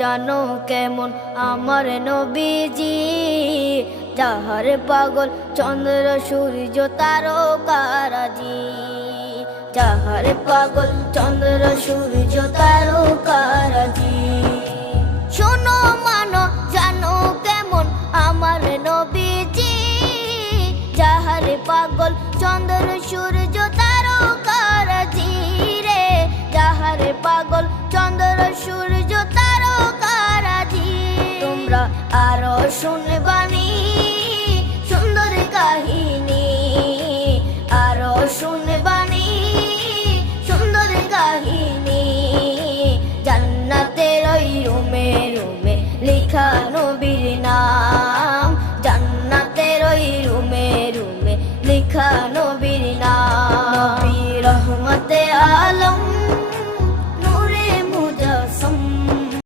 জানো কেমন আমার নবীজি, যাহার পাগল চন্দ্র সূর্য তারকারাজি, যাহার পাগল চন্দ্র সূর্য তারকারাজি। শোনো মানো জানো কেমন আমার নবীজি, যাহার পাগল চন্দ্র সূর্য তারকারাজি রে, যাহার পাগল চন্দ্র সূর্য তারকারাজি। তোমরা আরো শুনবানি সুন্দর কাহিনী, আরো শুনবানি সুন্দর কাহিনী, জান্নাতের ওই রুমে রুমে লিখা নবীর নাম।